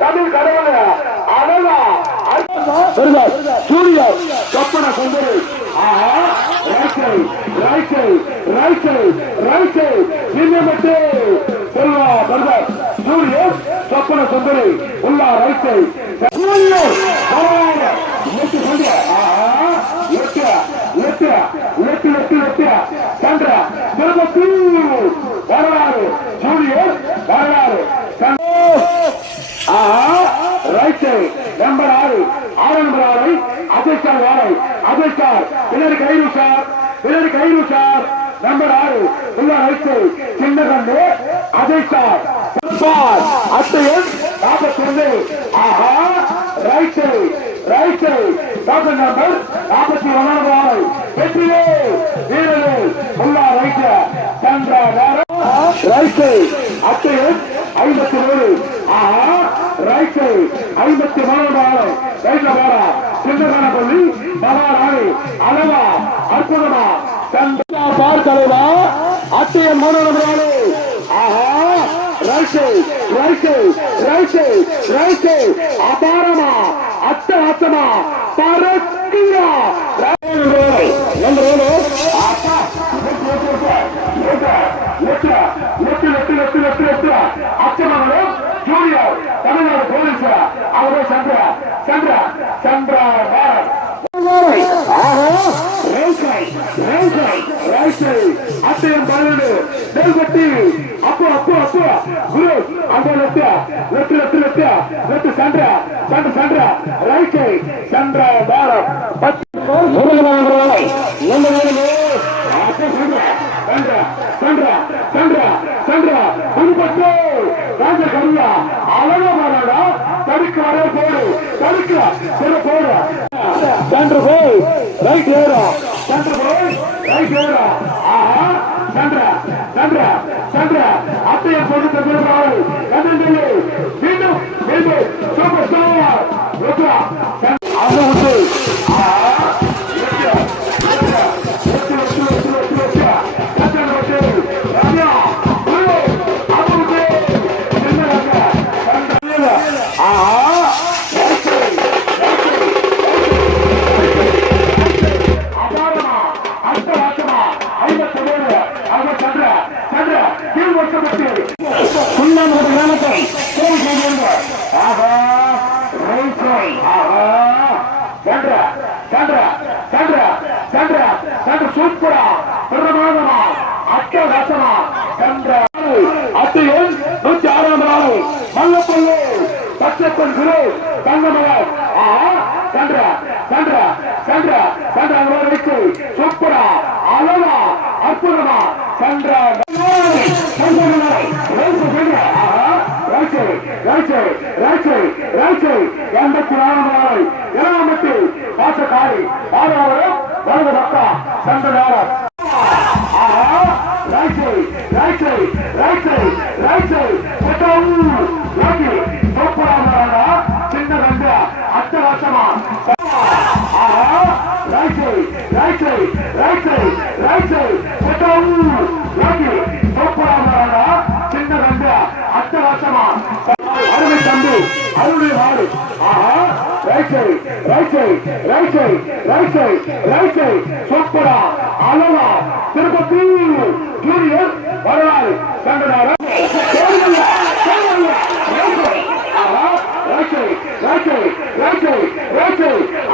தமிழ் கடவுள் அழகா சூரியர் சொப்பன சுந்தரி சூரியர் சொப்பன சுந்தரி உள்ளா ரைட்டை சந்திர வரலாறு சூரியர் வரலாறு நம்பர் 6 நம்பர் 6 அஜய் சார் வாழை அஜய் சார் பின்னாடி கயிறு சார் நம்பர் 6 உள்ள ரைட்டு சின்ன கண்டு அஜய் சார் அத்தையன் 41 ரைட்டு டாக்டர் நம்பர் 41 வாழை வெற்றிலே வீரரே உள்ள ரைட்டு சந்திர ரைட்டு அத்தையன் 53 ரைட்டு 53 ரைட்ல போற சின்னதான பள்ளி மகாராணி அளவா அற்புதமா பார் தலைவா அத்தையன் 3 ரைட்டு அபாரமா அட்டமா பரக்கியா அச்சமங்களும் ஜூனியர் தமிழ்நாடு போலீஸ் அவரே சந்திரா அத்தையன் 12 நெல்வட்டி அப்போ குரு அந்த லெட்டு சந்திரா ரைட்டு சந்திரா பாரம் 10 சந்திரா புதுப்பட்டு ராஜகரியா அழகா தடுக்க வர போடு போடு சந்திர போய் ரைட் ஏறும் சந்திரா அத்தைய பொறுத்த பெருமாள் மீண்டும் சூப்பர் ஸ்டார் அது உண்டு சூப்பரா பிரமாதமா அட்டகாசமா அத்தையன் 106 மல்லப்பள்ளி பச்சப்பன் குரு தங்கமலர் சந்திரா சூப்பரா அழகா அற்புதமா சந்திரா பாசக்காரி பாரவரும் வலது பக்கா சந்திரநாதன் சின்ன ரெண்டு அட்டகாசமா சின்ன ரெண்டு அட்டகாசமா அருமை தம்பி அருமை நாடு சூப்பரா அழகா திருப்பத்தூர் ஜூனியர் வரலாறு சங்கடாரம்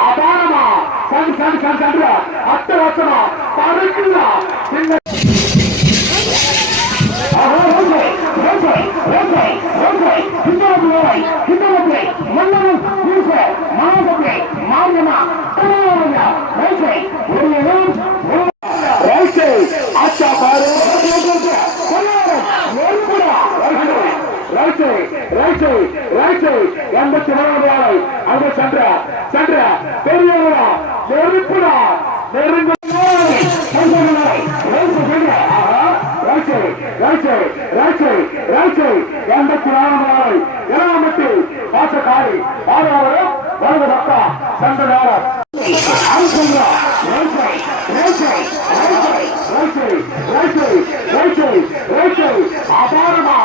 அபாரமா சந்திர அட்டகாசமா பறக்குதா அங்க சென்ற சென்ற பெரியவரா நெருப்புடா நெருங்கு பாசக்காரி பாதுகாவலர் வலது பக்கா சென்ற நேரம் அபாரமா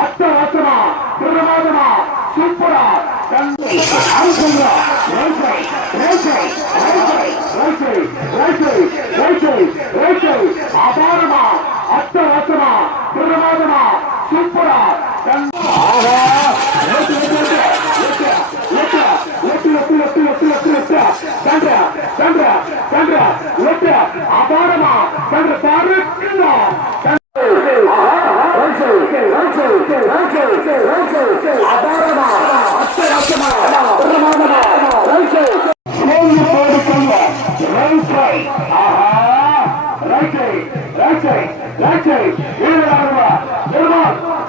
அட்டவசமா பிரமாதமா சூப்பரா அபாரமா அட்டவசமா பிரமாதமா சூப்பரா அபாரமா சென்ற பாருக்குதா அபாரமா அட்டவசமா பிரமாதமா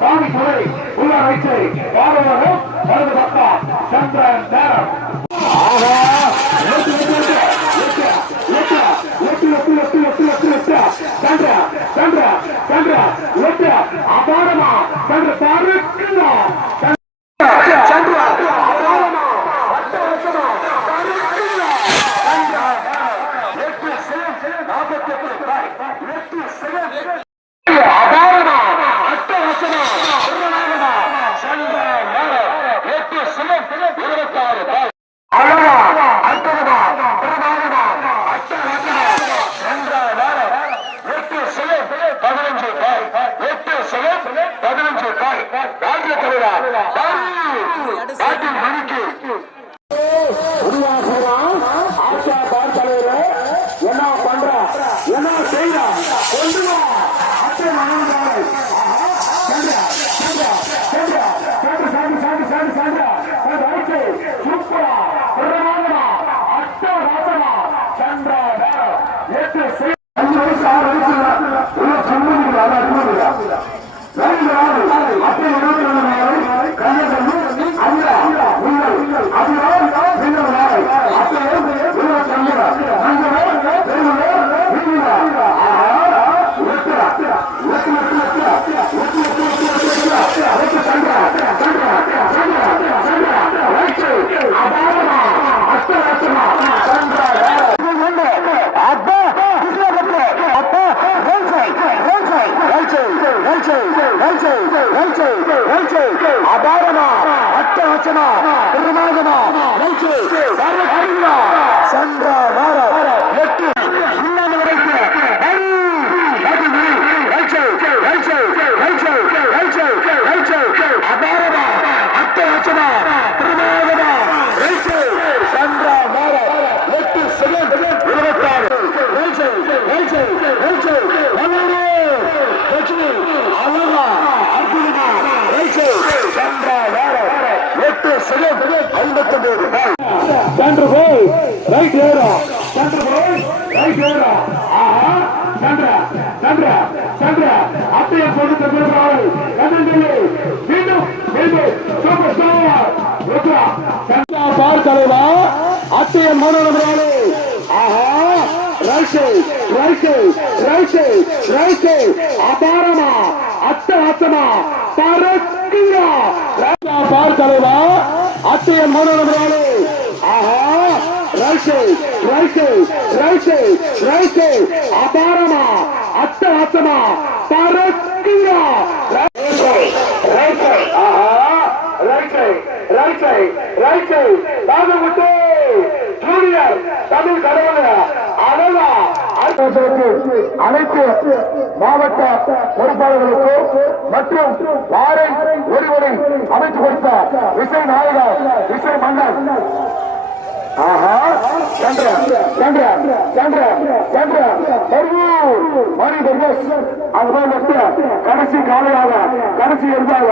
சாமி துறை உள்ள வைச்சை பாடவரும் வலது பக்கா சென்ற நேரம் அபாரமா சென்ற பாருக்குதா என்ன பண்ற என்ன செய்ய கொண்டு சூப்பரா பிரமாதமா அட்டவசமா சென்ற அபாரமா அட்டவசமா பிரமாதமா சென்ற அபாரமா அட்டவசமா பிரமாதமா சென்ற 8 செகண்ட் 56 சென்று போய் ரைட் ஏறும் சென்று போய் ரைட் ஏறும் ஆஹா சென்ற சென்ற சென்ற அத்தைய சொல்லிட்டு பெறுகிறார்கள் மீண்டும் மீண்டும் சூப்பர் ஸ்டார் ருத்ரா சென்றா பார் தலைவா அத்தைய மனோரமராளே ஆஹா ரைட் அபாரமா அட்டவசமா பறக்குதா பார் தலைவா அத்தைய மனோரமராளே ஆஹா ரைட் அபாரமா அட்டவசமா பறக்குதா தமிழ் கடவுள அனைத்து மாவட்ட பொறுப்பாளர்களுக்கும் மற்றும் வாரை ஒருவரை அமைத்து கொடுத்த விசை நாயகர் விசை மன்னர் கடைசி காலையாக கடைசி இருந்தாங்க.